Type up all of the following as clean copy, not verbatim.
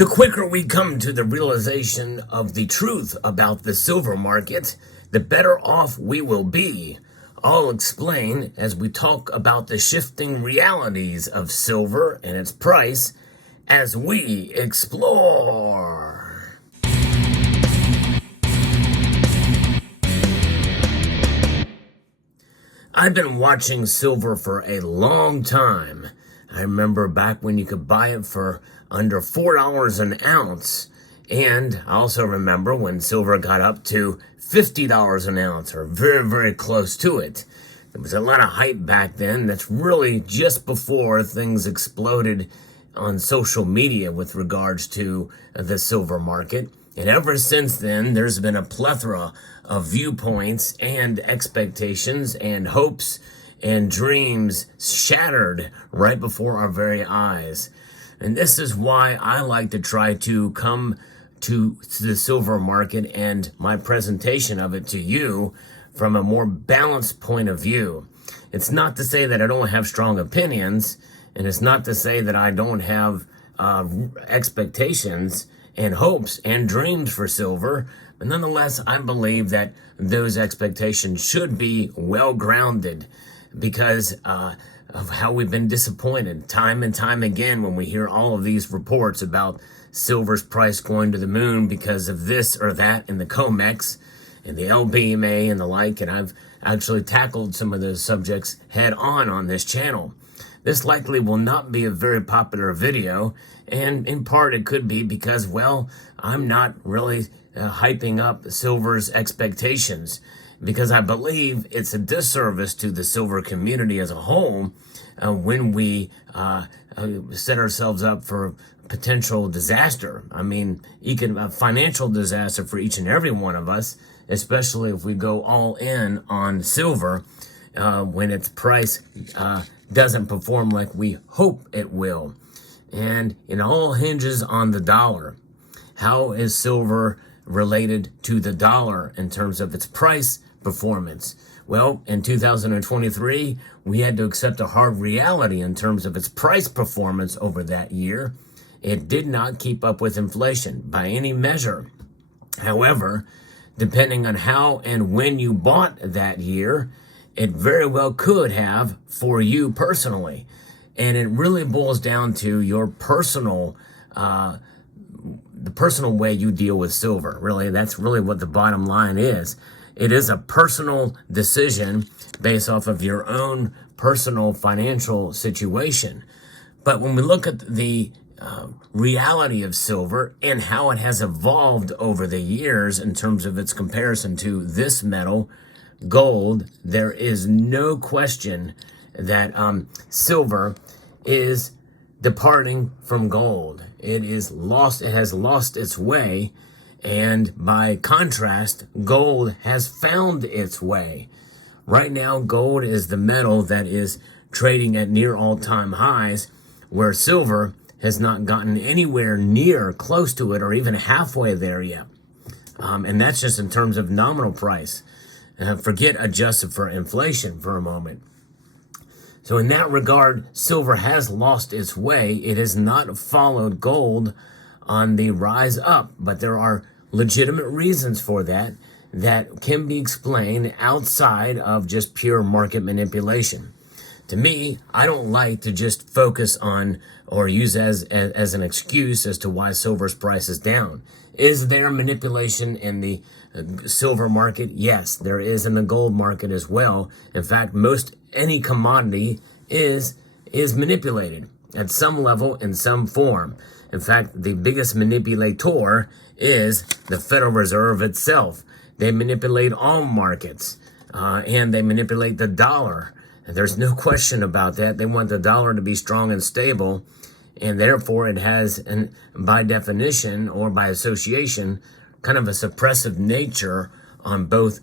The quicker we come to the realization of the truth about the silver market, the better off we will be. I'll explain as we talk about the shifting realities of silver and its price as we explore. I've been watching silver for a long time. I remember back when you could buy it for under $4 an ounce. And I also remember when silver got up to $50 an ounce, or very, very close to it. There was a lot of hype back then. That's really just before things exploded on social media with regards to the silver market. And ever since then, there's been a plethora of viewpoints and expectations and hopes and dreams shattered right before our very eyes. And this is why I like to try to come to the silver market and my presentation of it to you from a more balanced point of view. It's not to say that I don't have strong opinions, and it's not to say that I don't have expectations and hopes and dreams for silver, but nonetheless, I believe that those expectations should be well grounded because of how we've been disappointed time and time again when we hear all of these reports about silver's price going to the moon because of this or that in the COMEX and the LBMA and the like, and I've actually tackled some of those subjects head on this channel. This likely will not be a very popular video, and in part it could be because, well, I'm not really hyping up silver's expectations because I believe it's a disservice to the silver community as a whole when we set ourselves up for potential disaster. I mean, a financial disaster for each and every one of us, especially if we go all in on silver when its price doesn't perform like we hope it will. And it all hinges on the dollar. How is silver related to the dollar in terms of its price performance? Well, in 2023, we had to accept a hard reality in terms of its price performance over that year. It did not keep up with inflation by any measure. However, depending on how and when you bought that year, it very well could have for you personally. And it really boils down to your personal, the personal way you deal with silver. Really, that's really what the bottom line is. It is a personal decision based off of your own personal financial situation. But when we look at the reality of silver and how it has evolved over the years in terms of its comparison to this metal, gold, there is no question that silver is departing from gold. It has lost its way, and by contrast, gold has found its way. Right now, gold is the metal that is trading at near all-time highs, where silver has not gotten anywhere near close to it or even halfway there yet. And that's just in terms of nominal price. Forget adjusted for inflation for a moment. So in that regard, silver has lost its way. It has not followed gold on the rise up, but there are legitimate reasons for that can be explained outside of just pure market manipulation. To me, I don't like to just focus on or use as an excuse as to why silver's price is down. Is there manipulation in the silver market? Yes, there is in the gold market as well. In fact, most any commodity is manipulated at some level in some form. In fact, the biggest manipulator is the Federal Reserve itself. They manipulate all markets, and they manipulate the dollar. There's no question about that. They want the dollar to be strong and stable, and therefore it has, by definition or by association, kind of a suppressive nature on both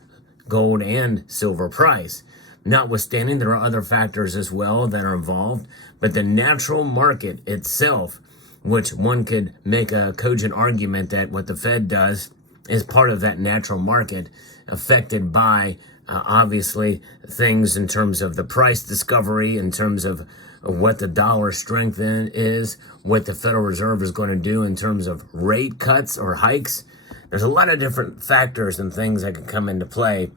gold and silver price. Notwithstanding, there are other factors as well that are involved, but the natural market itself, which one could make a cogent argument that what the Fed does is part of that natural market affected by obviously things in terms of the price discovery, in terms of of what the dollar strength is, what the Federal Reserve is going to do in terms of rate cuts or hikes. There's a lot of different factors and things that can come into play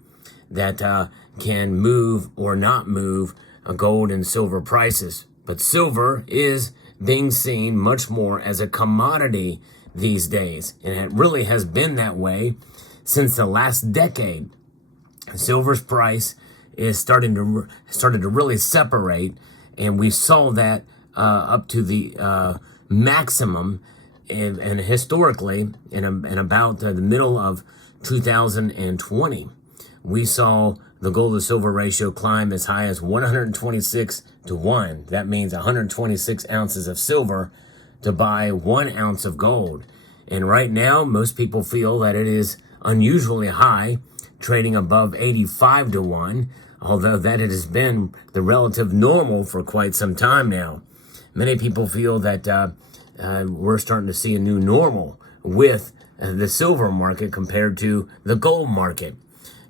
that can move or not move gold and silver prices. But silver is being seen much more as a commodity these days, and it really has been that way since the last decade. Silver's price is started to really separate, and we saw that up to the maximum, and historically in about the middle of 2020, we saw the gold to silver ratio climb as high as 126 to 1. That means 126 ounces of silver to buy 1 ounce of gold. And right now, most people feel that it is unusually high, trading above 85 to 1, although that it has been the relative normal for quite some time now. Many people feel that we're starting to see a new normal with the silver market compared to the gold market.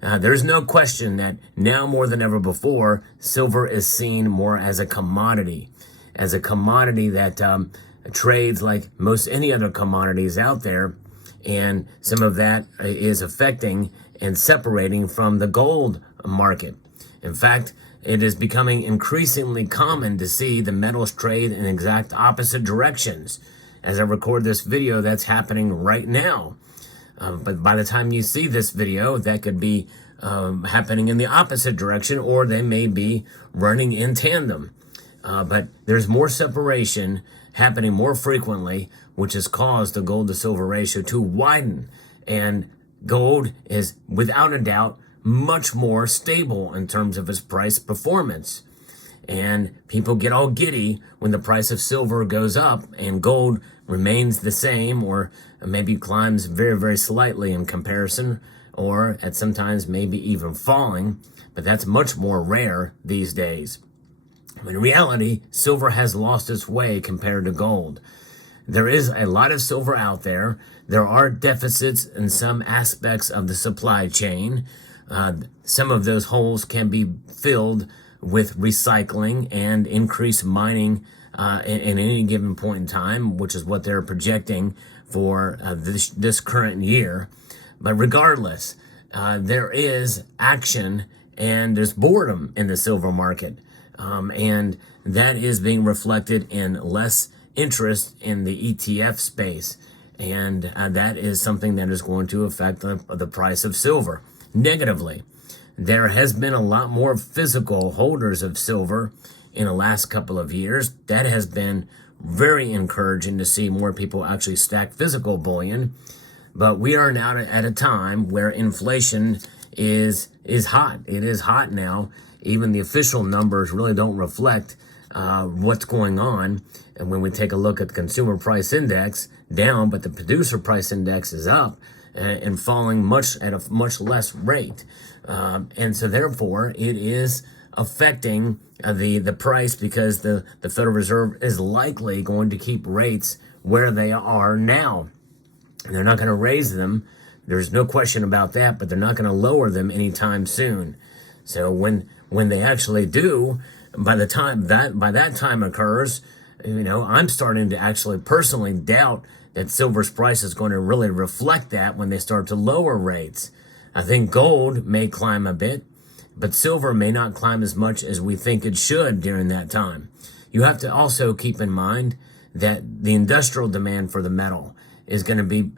There's no question that now more than ever before, silver is seen more as a commodity that trades like most any other commodities out there, and some of that is affecting and separating from the gold market. In fact, it is becoming increasingly common to see the metals trade in exact opposite directions. As I record this video, that's happening right now. But by the time you see this video, that could be happening in the opposite direction, or they may be running in tandem. But there's more separation happening more frequently, which has caused the gold to silver ratio to widen. And gold is, without a doubt, much more stable in terms of its price performance. And people get all giddy when the price of silver goes up and gold remains the same, or maybe climbs very, very slightly in comparison, or at sometimes maybe even falling. But that's much more rare these days. In reality, silver has lost its way compared to gold. There is a lot of silver out there. There are deficits in some aspects of the supply chain. Some of those holes can be filled with recycling and increased mining in any given point in time, which is what they're projecting for this current year. But regardless, there is action and there's boredom in the silver market. And that is being reflected in less interest in the ETF space. And that is something that is going to affect the price of silver negatively. There has been a lot more physical holders of silver in the last couple of years. That has been very encouraging to see more people actually stack physical bullion. But we are now at a time where inflation is hot. It is hot now. Even the official numbers really don't reflect what's going on. And when we take a look at the consumer price index, down, but the producer price index is up and falling at a much less rate. And so therefore, it is affecting the price, because the Federal Reserve is likely going to keep rates where they are now. They're not going to raise them. There's no question about that, but they're not going to lower them anytime soon. So when they actually do, by that time occurs, I'm starting to actually personally doubt that silver's price is going to really reflect that when they start to lower rates. I think gold may climb a bit, but silver may not climb as much as we think it should during that time. You have to also keep in mind that the industrial demand for the metal is going to be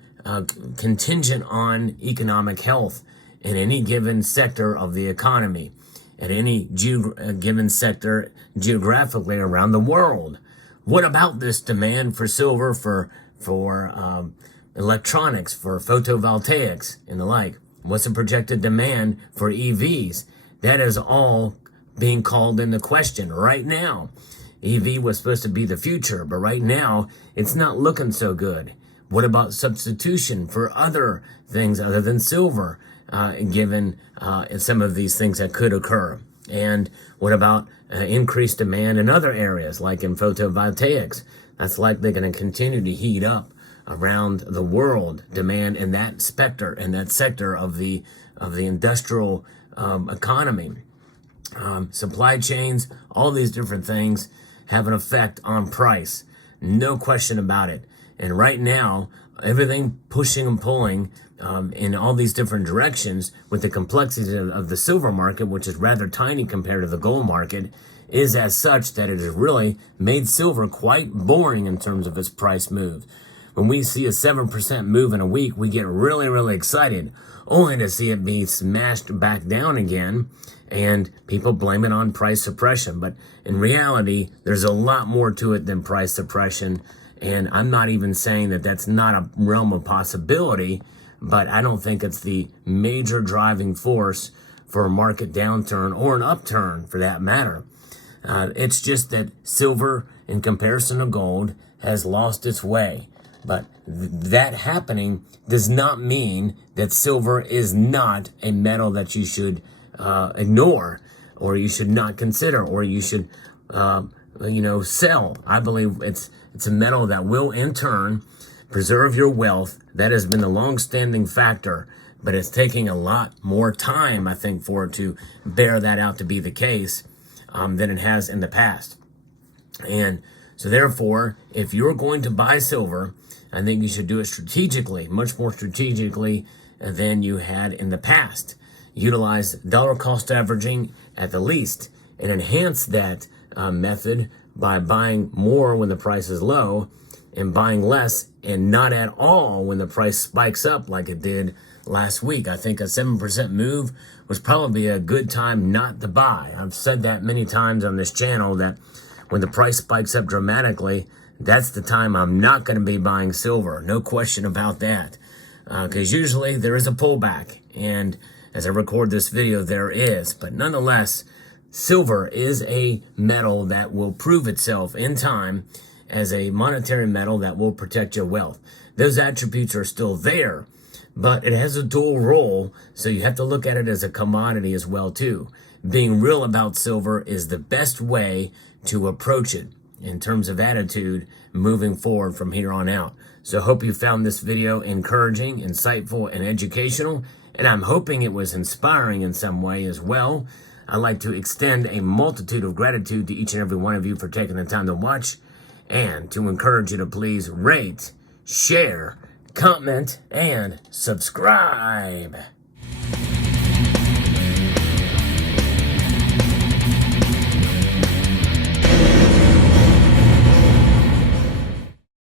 contingent on economic health in any given sector of the economy, at any given sector geographically around the world. What about this demand for silver for electronics, for photovoltaics and the like? What's the projected demand for EVs? That is all being called into question right now. EV was supposed to be the future, but right now it's not looking so good. What about substitution for other things other than silver, given some of these things that could occur? And what about increased demand in other areas, like in photovoltaics? That's likely going to continue to heat up around the world, demand in that sector of the industrial economy. Supply chains, all these different things have an effect on price. No question about it. And right now, everything pushing and pulling in all these different directions with the complexity of the silver market, which is rather tiny compared to the gold market, is as such that it has really made silver quite boring in terms of its price move. When we see a 7% move in a week, we get really, really excited, only to see it be smashed back down again, and people blame it on price suppression. But in reality, there's a lot more to it than price suppression, and I'm not even saying that that's not a realm of possibility, but I don't think it's the major driving force for a market downturn or an upturn for that matter. It's just that silver, in comparison to gold, has lost its way. But that happening does not mean that silver is not a metal that you should ignore, or you should not consider, or you should, sell. I believe it's a metal that will, in turn, preserve your wealth. That has been the long-standing factor, but it's taking a lot more time, I think, for it to bear that out to be the case than it has in the past. And so therefore, if you're going to buy silver, I think you should do it strategically, much more strategically than you had in the past. Utilize dollar cost averaging at the least, and enhance that method by buying more when the price is low and buying less and not at all when the price spikes up like it did last week. I think a 7% move was probably a good time not to buy. I've said that many times on this channel, that when the price spikes up dramatically, that's the time I'm not going to be buying silver. No question about that. Because usually there is a pullback. And as I record this video, there is. But nonetheless, silver is a metal that will prove itself in time as a monetary metal that will protect your wealth. Those attributes are still there, but it has a dual role, so you have to look at it as a commodity as well too. Being real about silver is the best way to approach it in terms of attitude moving forward from here on out. So I hope you found this video encouraging, insightful, and educational, and I'm hoping it was inspiring in some way as well. I'd like to extend a multitude of gratitude to each and every one of you for taking the time to watch, and to encourage you to please rate, share, comment, and subscribe.